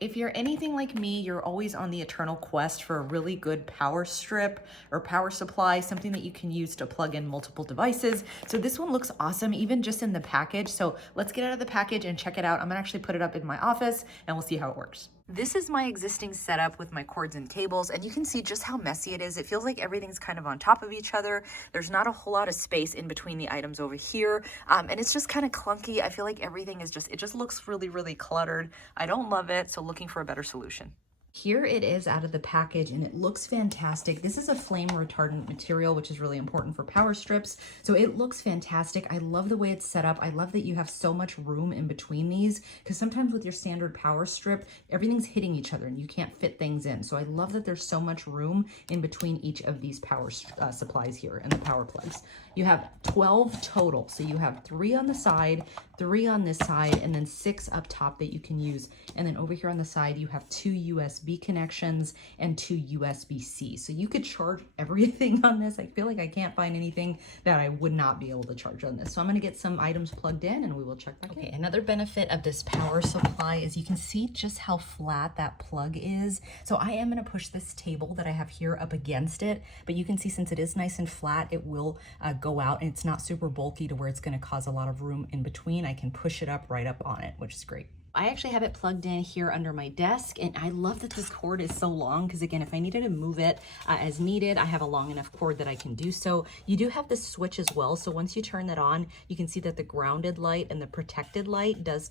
If you're anything like me, you're always on the eternal quest for a really good power strip or power supply, something that you can use to plug in multiple devices. So this one looks awesome, even just in the package. So let's get out of the package and check it out. I'm gonna actually put it up in my office and we'll see how it works. This is my existing setup with my cords and cables, and you can see just how messy it is. It feels like everything's kind of on top of each other. There's not a whole lot of space in between the items over here, and it's just kind of clunky. I feel like everything is it just looks really, really cluttered. I don't love it, so looking for a better solution. Here it is out of the package and it looks fantastic. This is a flame retardant material, which is really important for power strips. So it looks fantastic. I love the way it's set up. I love that you have so much room in between these, because sometimes with your standard power strip, everything's hitting each other and you can't fit things in. So I love that there's so much room in between each of these power supplies here and the power plugs. You have 12 total. So you have 3 on the side, 3 on this side, and then 6 up top that you can use. And then over here on the side, you have 2 USB connections and 2 USB-C. So you could charge everything on this. I feel like I can't find anything that I would not be able to charge on this. So I'm gonna get some items plugged in and we will check back in. Okay, another benefit of this power supply is you can see just how flat that plug is. So I am gonna push this table that I have here up against it, but you can see since it is nice and flat, it will go out and it's not super bulky to where it's gonna cause a lot of room in between. I can push it up right up on it, which is great. I actually have it plugged in here under my desk, and I love that this cord is so long because, again, if I needed to move it as needed, I have a long enough cord that I can do so. You do have this switch as well, so once you turn that on, you can see that the grounded light and the protected light does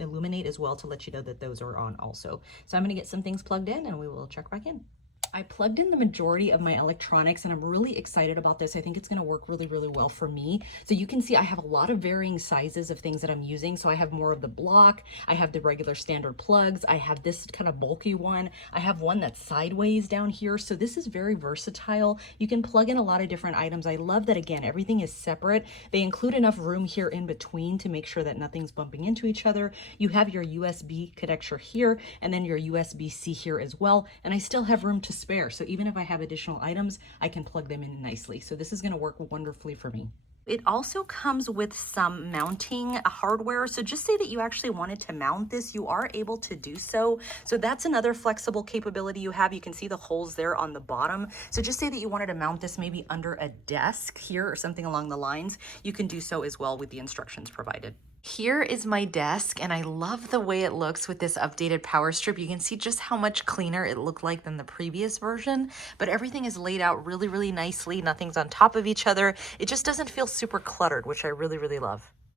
illuminate as well to let you know that those are on also. So I'm going to get some things plugged in and we will check back in. I plugged in the majority of my electronics and I'm really excited about this. I think it's gonna work really, really well for me. So you can see I have a lot of varying sizes of things that I'm using. So I have more of the block, I have the regular standard plugs, I have this kind of bulky one, I have one that's sideways down here. So this is very versatile. You can plug in a lot of different items. I love that, again, everything is separate. They include enough room here in between to make sure that nothing's bumping into each other. You have your USB connector here and then your USB-C here as well. And I still have room to spare. So even if I have additional items, I can plug them in nicely. So this is going to work wonderfully for me. It also comes with some mounting hardware. So just say that you actually wanted to mount this, you are able to do so. So that's another flexible capability you have. You can see the holes there on the bottom. So just say that you wanted to mount this maybe under a desk here or something along the lines. You can do so as well with the instructions provided. Here is my desk, and I love the way it looks with this updated power strip. You can see just how much cleaner it looked like than the previous version, but everything is laid out really, really nicely. Nothing's on top of each other. It just doesn't feel super cluttered, which I really, really love.